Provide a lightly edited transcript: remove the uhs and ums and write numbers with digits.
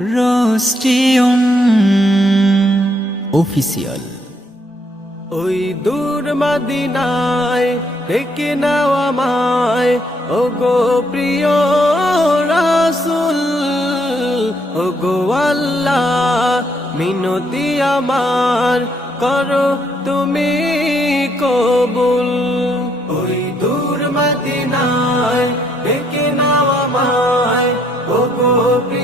রোস্টিয়ন official. ওই দূর মদিনায় ডেকে নাও আমায়, ও গো প্রিয় রাসূল, ও গো আল্লাহ মিনতি আমার করো তুমি কবুল। ওই দূর মদিনায় ডেকে নাও আমায়, ও গো প্রিয়